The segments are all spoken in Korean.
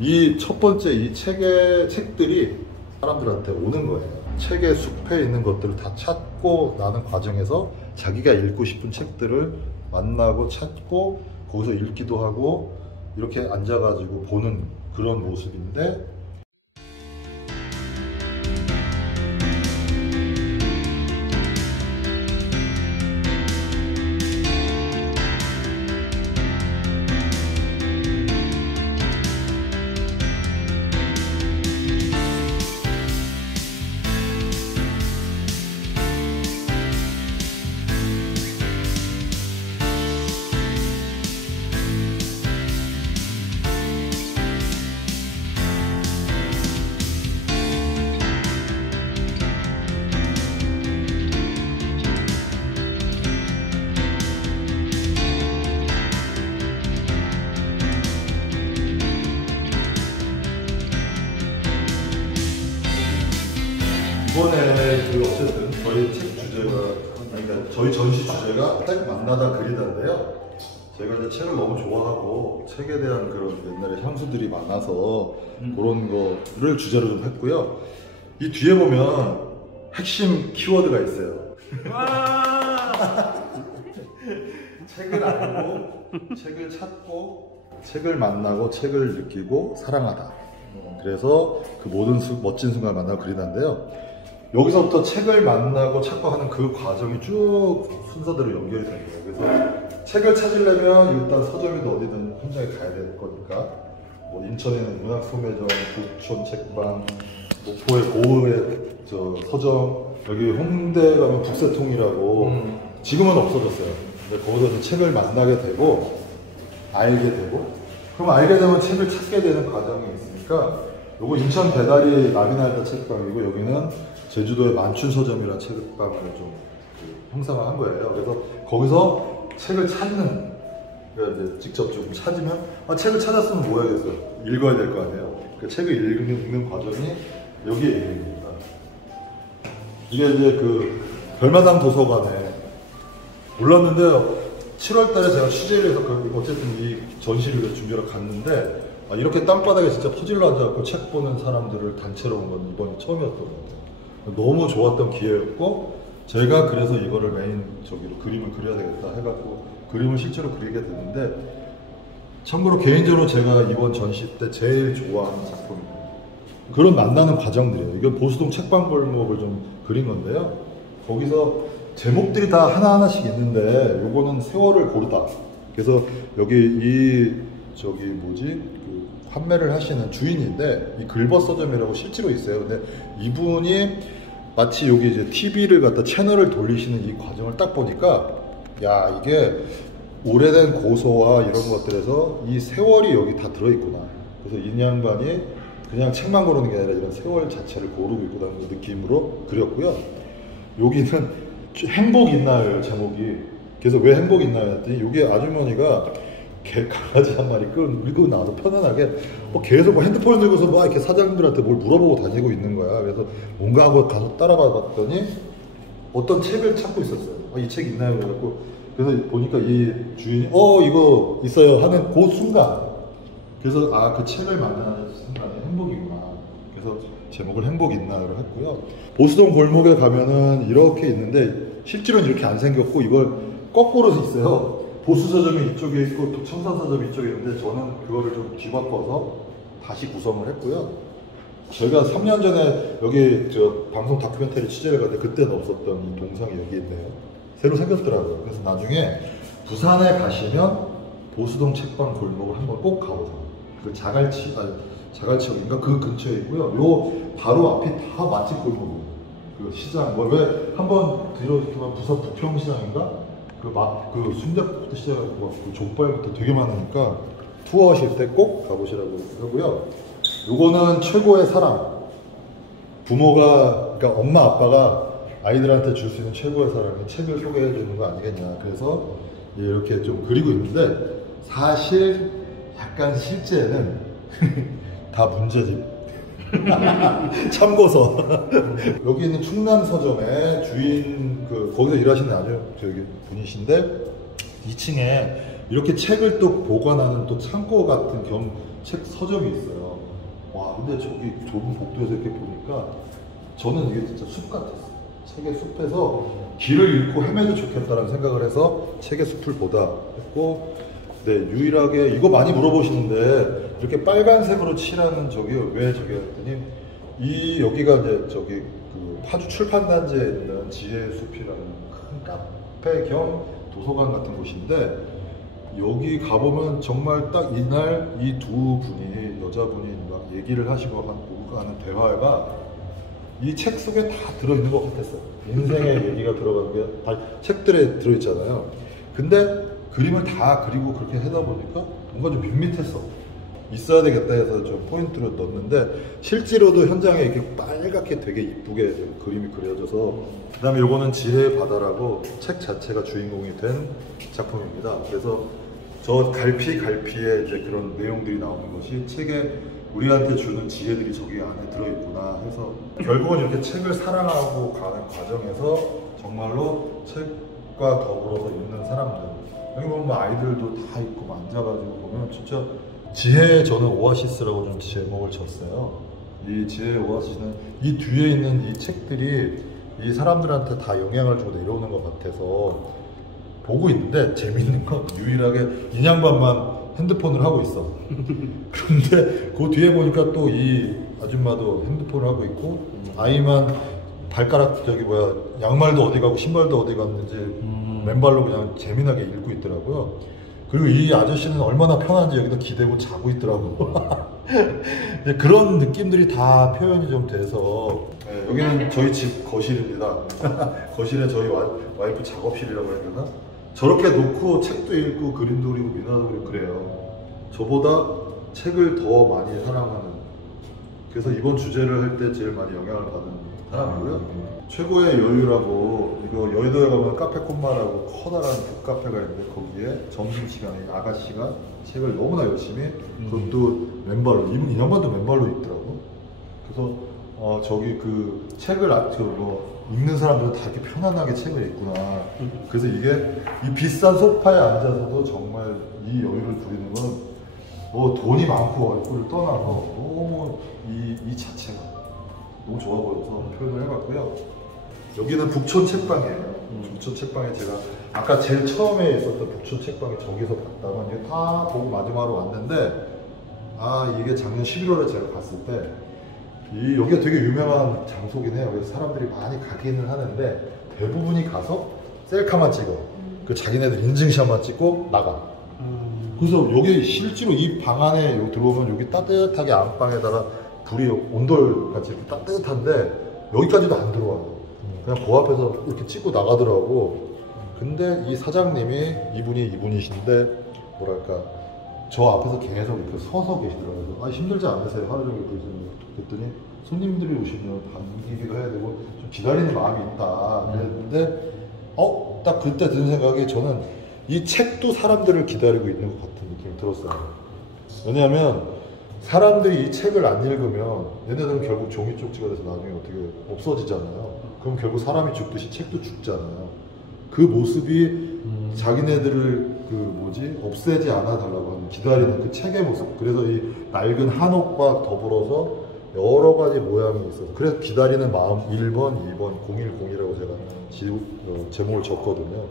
이 첫 번째 이 책들이 사람들한테 오는 거예요. 책의 숲에 있는 것들을 다 찾고 나는 과정에서 자기가 읽고 싶은 책들을 만나고 찾고 거기서 읽기도 하고 이렇게 앉아가지고 보는 그런 모습인데, 이번에 어쨌든 저희 책 주제가, 그러니까 저희 전시 주제가 책 만나다 그리다인데요. 제가 이제 책을 너무 좋아하고 책에 대한 그런 옛날에 향수들이 많아서 그런 거를 주제로 좀 했고요. 이 뒤에 보면 핵심 키워드가 있어요. 책을 알고, 책을 찾고, 책을 만나고, 책을 느끼고, 사랑하다. 그래서 그 모든 멋진 순간을 만나고 그리다인데요. 여기서부터 책을 만나고 찾고 하는 그 과정이 쭉 순서대로 연결이 된 거예요. 그래서 책을 찾으려면 일단 서점이든 어디든 현장에 가야 될 거니까, 뭐 인천에는 문학소매점, 북촌 책방, 목포의 고흐의 서점, 여기 홍대 가면 북새통이라고 지금은 없어졌어요. 근데 거기서 책을 만나게 되고 알게 되고, 그럼 알게 되면 책을 찾게 되는 과정이 있으니까, 요거 인천 배달이 라비나이다 책방이고, 여기는 제주도의 만춘서점이라는 책방을 좀 형상화한 거예요. 그래서 거기서 책을 찾는, 그러니까 이제 직접 좀 찾으면, 책을 찾았으면 뭐 해야겠어요? 읽어야 될 거 아니에요. 그 책을 읽는 과정이 여기에 있는 겁니다. 이게 이제 그 별마당 도서관에 몰랐는데요. 7월 달에 제가 취재를 해서 어쨌든 이 전시를 준비하러 갔는데, 이렇게 땅바닥에 진짜 퍼질러 앉아갖고 책 보는 사람들을 단체로 온 건 이번이 처음이었던 것 같아요. 너무 좋았던 기회였고, 제가 그래서 이거를 메인 저기로 그림을 그려야 되겠다 해갖고 그림을 실제로 그리게 됐는데, 참고로 개인적으로 제가 이번 전시 때 제일 좋아하는 작품입니다. 그런 만나는 과정들이에요. 이건 보수동 책방골목을 좀 그린 건데요. 거기서 제목들이 다 하나하나씩 있는데, 요거는 세월을 고르다. 그래서 여기 그 판매를 하시는 주인인데, 이 글벗 서점이라고 실제로 있어요. 근데 이분이 마치 여기 이제 TV를 갖다 채널을 돌리시는 이 과정을 딱 보니까, 야, 이게 오래된 고서와 이런 것들에서 이 세월이 여기 다 들어있구나. 그래서 이 양반이 그냥 책만 고르는 게 아니라 이런 세월 자체를 고르고 있구나 하는 느낌으로 그렸고요. 여기는 행복 있나요 제목이. 그래서 왜 행복 있나요 했더니, 여기 아주머니가 강아지 한 마리 끌고 나와서 편안하게 계속 핸드폰을 들고서 이렇게 사장님들한테 뭘 물어보고 다니고 있는 거야. 그래서 뭔가 하고 가서 따라가 봤더니 어떤 책을 찾고 있었어요. 이 책 있나요? 그래갖고, 그래서 보니까 이 주인이 이거 있어요 하는 그 순간, 그래서 그 책을 만나는 순간이 행복이구나. 그래서 제목을 행복 있나요로 했고요. 보수동 골목에 가면은 이렇게 있는데, 실제로는 이렇게 안 생겼고 이걸 거꾸로 있어요. 보수서점이 이쪽에 있고 청산서점이 이쪽에 있는데, 저는 그거를 좀 뒤바꿔서 다시 구성을 했고요. 저희가 3년 전에 여기 방송 다큐멘터리 취재를 갔는데, 그때는 없었던 이 동상이 여기 있네요. 새로 생겼더라고요. 그래서 나중에 부산에 가시면 보수동 책방 골목을 한번 꼭 가보세요. 그 자갈치역인가 그 근처에 있고요. 요 바로 앞이 다 맛집 골목이에요. 그 시장, 왜 한번 들어오시면 부산 부평시장인가? 그 순대국부터 시작하고 그 족발부터 되게 많으니까 투어 하실 때 꼭 가보시라고 하고요. 요거는 최고의 사랑. 부모가, 그러니까 엄마 아빠가 아이들한테 줄 수 있는 최고의 사랑이 책을 소개해 주는 거 아니겠냐. 그래서 이렇게 좀 그리고 있는데, 사실 약간 실제는 다 문제집. 참고서. 여기 있는 충남서점의 주인, 거기서 일하시는 분이신데, 2층에 이렇게 책을 또 보관하는 또 창고 같은 책 서점이 있어요. 와, 근데 저기 좁은 복도에서 이렇게 보니까 저는 이게 진짜 숲 같았어요. 책의 숲에서 길을 잃고 헤매도 좋겠다는 생각을 해서 책의 숲을 보다 했고, 네, 유일하게 이거 많이 물어보시는데 이렇게 빨간색으로 칠하는 저기 왜 저기 했더니 이 여기가 이제 저기 그 파주 출판단지에 있는 지혜의 숲이라는 큰 카페 겸 도서관 같은 곳인데, 여기 가보면 정말 딱 이날 이 두 분이 여자분이 막 얘기를 하시고 하는 대화가 이 책 속에 다 들어있는 것 같았어요. 인생의 얘기가 들어가는 게 다 책들에 들어있잖아요. 근데 그림을 다 그리고 그렇게 하다 보니까 뭔가 좀 밋밋했어. 있어야 되겠다 해서 좀 포인트를 넣었는데, 실제로도 현장에 이렇게 빨갛게 되게 이쁘게 그림이 그려져서. 그 다음에 요거는 지혜의 바다라고 책 자체가 주인공이 된 작품입니다. 그래서 저 갈피에 이제 그런 내용들이 나오는 것이 책에 우리한테 주는 지혜들이 저기 안에 들어있구나 해서, 결국은 이렇게 책을 사랑하고 가는 과정에서 정말로 책과 더불어서 있는 사람들, 여기 보면 아이들도 다 있고 앉아가지고 보면 진짜 지혜의, 저는 오아시스라고 좀 제목을 쳤어요. 이 지혜의 오아시스는 이 뒤에 있는 이 책들이 이 사람들한테 다 영향을 주고 내려오는 것 같아서 보고 있는데, 재밌는 건 유일하게 인양반만 핸드폰을 하고 있어. 그런데 그 뒤에 보니까 또 이 아줌마도 핸드폰을 하고 있고, 아이만 발가락 저기 뭐야 양말도 어디 가고 신발도 어디 갔는지 맨발로 그냥 재미나게 읽고 있더라고요. 그리고 이 아저씨는 얼마나 편한지 여기다 기대고 자고 있더라고. 그런 느낌들이 다 표현이 좀 돼서. 네, 여기는 저희 집 거실입니다. 거실에 저희 와이프 작업실이라고 해야 되나? 저렇게 놓고 책도 읽고 그림도 그리고 민화도 그리고 그래요. 저보다 책을 더 많이 사랑하는, 그래서 이번 주제를 할 때 제일 많이 영향을 받은 사람이고요. 최고의 여유라고, 이거 여의도에 가면 카페 콤마라고 커다란 북카페가 있는데, 거기에 점심시간에 아가씨가 책을 너무나 열심히, 그것도 맨발로, 이분 인형반도 맨발로 읽더라고. 그래서 저기 그 책을 읽는 사람들은 다 이렇게 편안하게 책을 읽구나. 그래서 이게 이 비싼 소파에 앉아서도 정말 이 여유를 부리는 건 뭐 돈이 많고 얼굴을 떠나서 너무 이 자체가 너무 좋아 보여서 표현을 해봤고요. 여기는 북촌 책방이에요. 북촌 책방에 제가 아까 제일 처음에 있었던 북촌 책방에 저기서 봤다가 이제 다 보고 마지막으로 왔는데, 이게 작년 11월에 제가 갔을 때 여기가 되게 유명한 장소긴 해요. 그래서 사람들이 많이 가기는 하는데 대부분이 가서 셀카만 찍어. 그 자기네들 인증샷만 찍고 나가. 그래서 여기 실제로 이 방 안에 여기 들어오면 여기 따뜻하게 안방에다가 불이 온돌같이 이렇게 따뜻한데 여기까지도 안 들어와요. 그냥 그 앞에서 이렇게 찍고 나가더라고. 근데 이 사장님이 이분이신데 뭐랄까 저 앞에서 계속 이렇게 서서 계시더라고요. 힘들지 않으세요? 하루 종일 그랬더니 손님들이 오시면 반기기도 해야 되고 좀 기다리는 마음이 있다 그랬는데, 딱 그때 든 생각이, 저는 이 책도 사람들을 기다리고 있는 것 같은 느낌이 들었어요. 왜냐하면 사람들이 이 책을 안 읽으면 얘네들은 결국 종이 쪽지가 돼서 나중에 어떻게 없어지잖아요. 그럼 결국 사람이 죽듯이 책도 죽잖아요. 그 모습이 자기네들을 없애지 않아 달라고 하는, 기다리는 그 책의 모습. 그래서 이 낡은 한옥과 더불어서 여러 가지 모양이 있어서, 그래서 기다리는 마음 1번, 2번, 010이라고 제가 제목을 줬거든요.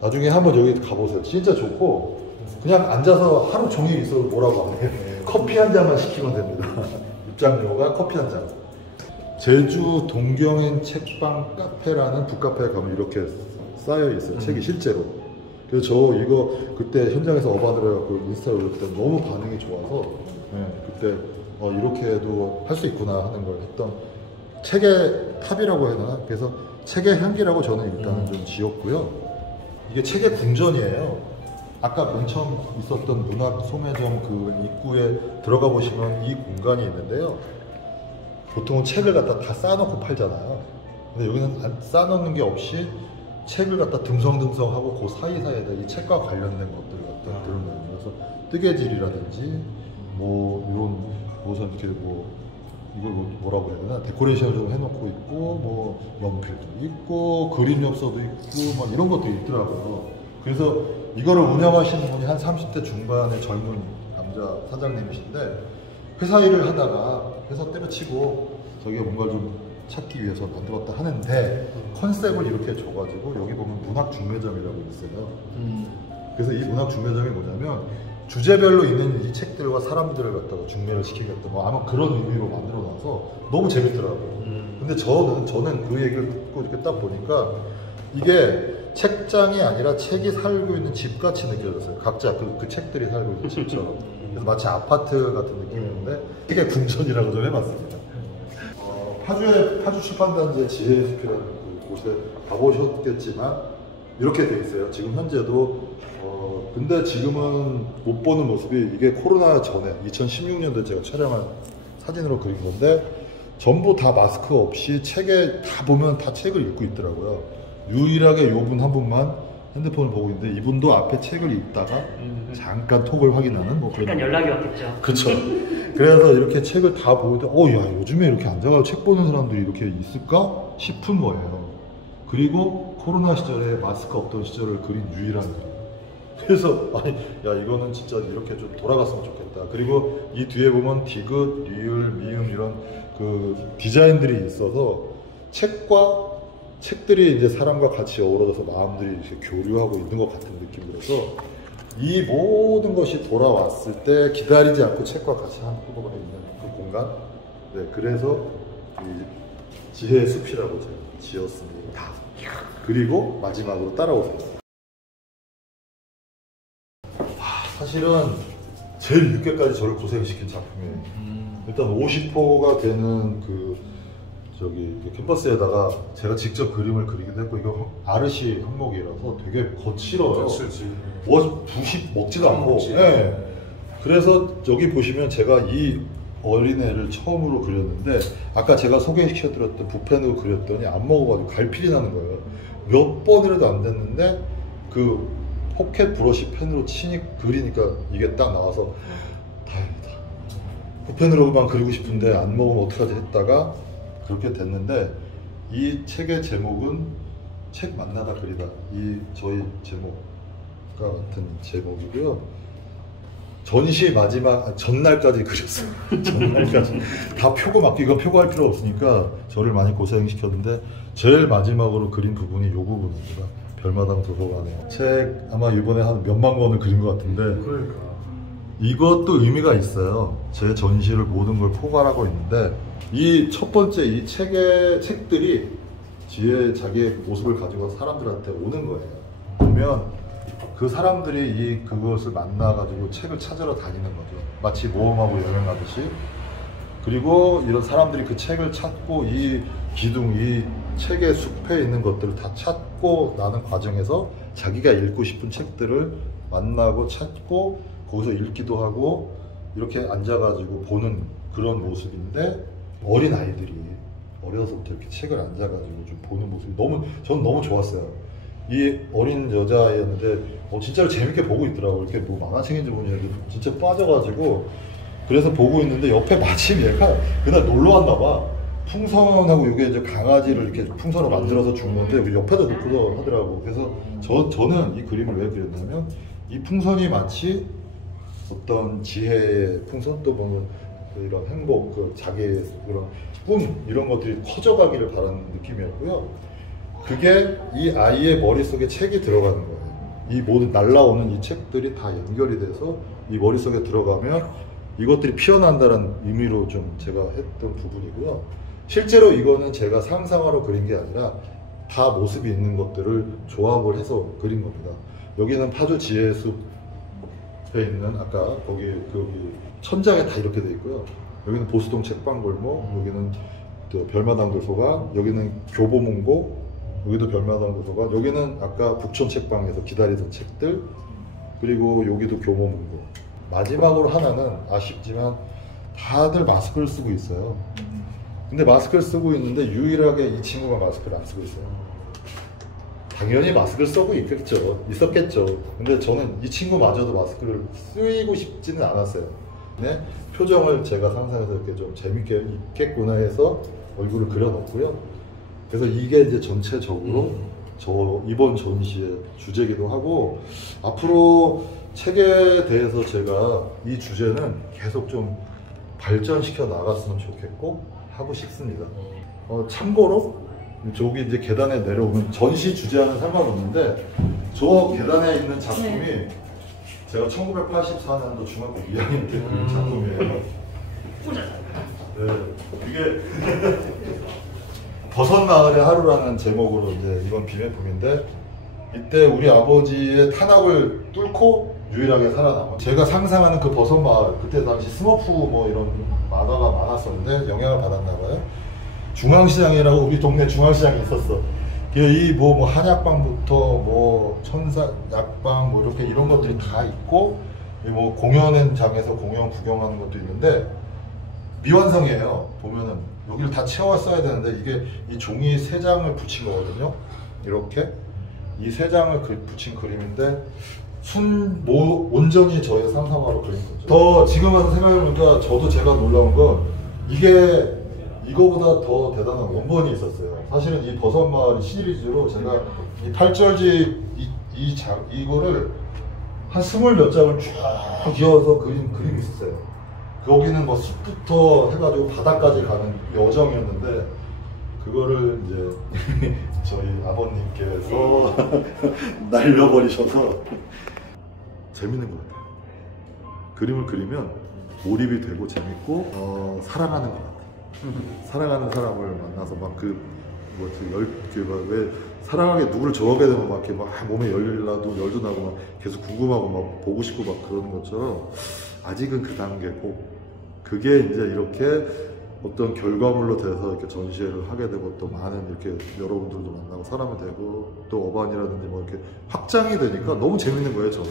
나중에 한번 여기 가보세요. 진짜 좋고, 그냥 앉아서 하루 종일 있어도 뭐라고 안 해요. 커피 한 잔만 시키면 됩니다. 입장료가 커피 한 잔. 제주 동경인 책방 카페라는 북카페에 가면 이렇게 쌓여 있어요. 책이 실제로. 그래서 저 이거 그때 현장에서 어반을 해갖고 인스타에 올렸을 때 너무 반응이 좋아서, 그때 이렇게도 할 수 있구나 하는 걸 했던, 책의 탑이라고 해야 되나? 그래서 책의 향기라고 저는 일단은 좀 지었고요. 이게 책의 궁전이에요. 아까 맨 처음 있었던 문학 소매점 그 입구에 들어가 보시면 이 공간이 있는데요. 보통은 책을 갖다 다 쌓아놓고 팔잖아요. 근데 여기는 쌓아놓는 게 없이 책을 갖다 듬성듬성하고 그 사이사이에다 이 책과 관련된 것들을 갖다 들어놓는. 그래서 뜨개질이라든지 이런 무슨 이렇게 이걸 뭐라고 해야 되나, 데코레이션을 좀 해놓고 있고, 연필도 있고, 그림 엽서도 있고, 막 이런 것도 있더라고요. 그래서 이거를 운영하시는 분이 한 30대 중반의 젊은 남자 사장님이신데, 회사 일을 하다가 회사 때려치고 저기에 뭔가 좀 찾기 위해서 만들었다 하는데 컨셉을 이렇게 줘가지고 여기 보면 문학 중매점이라고 있어요. 그래서 이 문학 중매점이 뭐냐면 주제별로 있는 이 책들과 사람들을 갖다가 중매를 시키겠다 뭐 아마 그런 의미로 만들어놔서 너무 재밌더라고요. 근데 저는 그 얘기를 듣고 이렇게 딱 보니까 이게 책장이 아니라 책이 살고 있는 집같이 느껴졌어요. 각자 그 책들이 살고 있는 집처럼. 그래서 마치 아파트 같은 느낌이었는데 이게 궁전이라고 좀 해봤습니다. 파주의 파주 출판단지의 지혜의 숲이라는 그 곳에 가보셨겠지만 이렇게 돼 있어요. 지금 현재도 근데 지금은 못 보는 모습이 이게 코로나 전에 2016년도에 제가 촬영한 사진으로 그린 건데 전부 다 마스크 없이 책에 다 보면 다 책을 읽고 있더라고요. 유일하게 요분 한 분만 핸드폰을 보고 있는데 이분도 앞에 책을 읽다가 잠깐 톡을 확인하는 뭐 그런. 잠깐 연락이 왔겠죠. 그렇죠. 그래서 이렇게 책을 다 보는데 야 요즘에 이렇게 앉아가지고 책 보는 사람들이 이렇게 있을까 싶은 거예요. 그리고 코로나 시절에 마스크 없던 시절을 그린 유일한 그림. 그래서 아니 야 이거는 진짜 이렇게 좀 돌아갔으면 좋겠다. 그리고 이 뒤에 보면 디귿, 리을, 미음 이런 그 디자인들이 있어서 책들이 이제 사람과 같이 어우러져서 마음들이 이렇게 교류하고 있는 것 같은 느낌이 들어서 이 모든 것이 돌아왔을 때 기다리지 않고 책과 같이 한꺼번에 있는 그 공간. 네, 그래서 이 지혜의 숲이라고 제가 지었습니다. 그리고 마지막으로 따라오세요. 사실은 제일 늦게까지 저를 고생시킨 작품이에요. 일단 50호가 되는 그 저기 캔버스에다가 제가 직접 그림을 그리기도 했고 이거 아르시 항목이라서 되게 거칠어요. 붓이 먹지도 않고. 네. 그래서 여기 보시면 제가 이 어린애를 처음으로 그렸는데 아까 제가 소개시켜드렸던 붓펜으로 그렸더니 안 먹어가지고 갈필이 나는 거예요. 몇 번이라도 안 됐는데 그 포켓 브러쉬 펜으로 그리니까 이게 딱 나와서 다행이다. 붓펜으로만 그리고 싶은데 안 먹으면 어떡하지 했다가 그렇게 됐는데 이 책의 제목은 책 만나다 그리다. 이 저희 제목과 같은 제목이고요. 전시 전날까지 그렸어요. 전날까지 다 표고 맞고 이거 표고할 필요 없으니까 저를 많이 고생시켰는데 제일 마지막으로 그린 부분이 이 부분입니다. 별마당 도서관에 책 아마 이번에 한 몇만 권을 그린 것 같은데 그러니까 이것도 의미가 있어요. 제 전시를 모든 걸 포괄하고 있는데 이 첫 번째 이 책들이 자기의 모습을 가지고 사람들한테 오는 거예요. 보면 그 사람들이 그것을 만나가지고 책을 찾으러 다니는 거죠. 마치 모험하고 여행하듯이. 그리고 이런 사람들이 그 책을 찾고 이 책의 숲에 있는 것들을 다 찾고 나는 과정에서 자기가 읽고 싶은 책들을 만나고 찾고 거기서 읽기도 하고 이렇게 앉아가지고 보는 그런 모습인데 어린 아이들이 어려서부터 이렇게 책을 앉아가지고 좀 보는 모습이 저는 너무 좋았어요. 이 어린 여자아이였는데 진짜로 재밌게 보고 있더라고요. 이렇게 뭐 만화책인지 모르겠는데 진짜 빠져가지고 그래서 보고 있는데 옆에 마침 얘가 그날 놀러 왔나 봐. 풍선하고 이게 이제 강아지를 이렇게 풍선으로 만들어서 주는데 여기 옆에다 놓고도 하더라고. 그래서 저는 이 그림을 왜 그렸냐면 이 풍선이 마치 어떤 지혜의 풍선 또 뭐 이런 행복, 자기의 그런 꿈 이런 것들이 커져가기를 바라는 느낌이었고요. 그게 이 아이의 머릿속에 책이 들어가는 거예요. 이 모든 날라오는 이 책들이 다 연결이 돼서 이 머릿속에 들어가면 이것들이 피어난다는 의미로 좀 제가 했던 부분이고요. 실제로 이거는 제가 상상화로 그린 게 아니라 다 모습이 있는 것들을 조합을 해서 그린 겁니다. 여기는 파주 지혜의 숲에 있는 아까 거기 천장에 다 이렇게 돼 있고요. 여기는 보수동 책방골목, 여기는 또 별마당 도서관, 여기는 교보문고, 여기도 별마당 도서관, 여기는 아까 북촌 책방에서 기다리던 책들, 그리고 여기도 교보문고. 마지막으로 하나는 아쉽지만 다들 마스크를 쓰고 있어요. 근데 마스크를 쓰고 있는데 유일하게 이 친구가 마스크를 안 쓰고 있어요. 당연히 마스크를 쓰고 있었겠죠. 근데 저는 이 친구마저도 마스크를 쓰고 싶지는 않았어요. 네? 표정을 제가 상상해서 이렇게 좀 재밌게 있겠구나 해서 얼굴을 그려놓고요. 그래서 이게 이제 전체적으로 저 이번 전시의 주제이기도 하고 앞으로 책에 대해서 제가 이 주제는 계속 좀 발전시켜 나갔으면 좋겠고 하고 싶습니다. 참고로 저기 이제 계단에 내려오면 전시 주제와는 상관없는데 저 계단에 있는 작품이 네. 제가 1984년도 중학교 2학년 때 그린 작품이에요. 네, 이게 버섯마을의 하루라는 제목으로 이제 이건 비매품인데 이때 우리 아버지의 탄압을 뚫고 유일하게 살아남은 제가 상상하는 그 버섯마을 그때 당시 스머프 뭐 이런 만화가 많았었는데 영향을 받았나 봐요. 중앙시장이라고 우리 동네 중앙시장이 있었어. 이 뭐 한약방부터 뭐 천사 약방 뭐 이렇게 이런 것들이 다 있고 뭐 공연장에서 공연 구경하는 것도 있는데 미완성이에요. 보면은 여기를 다 채웠어야 되는데 이게 이 종이 3장을 붙인 거거든요. 이렇게 이 3장을 붙인 그림인데 온전히 저의 상상화로 그린 거죠. 더 지금 와서 생각해보니까 저도 제가 놀라운 건 이게 이거보다 더 대단한 원본이 있었어요. 사실은 이 버섯마을 시리즈로 제가 이 8절지 이거를 한 20몇 장을 쭉 이어서 그린 그림이 있었어요. 여기는 뭐 숲부터 해가지고 바다까지 가는 여정이었는데 그거를 이제 저희 아버님께서 날려버리셔서 재밌는 것 같아요. 그림을 그리면 몰입이 되고 재밌고 사랑하는 것 같아요. 사랑하는 사람을 만나서 막 왜 사랑하게 누구를 좋아하게 되면 막 이렇게 막 몸에 열도 나고 막 계속 궁금하고 막 보고 싶고 막 그러는 것처럼 아직은 그 단계고 그게 이제 이렇게 어떤 결과물로 돼서 이렇게 전시회를 하게 되고 또 많은 이렇게 여러분들도 만나고 사람이 되고 또 어반이라든지 뭐 이렇게 확장이 되니까 너무 재밌는 거예요, 저는.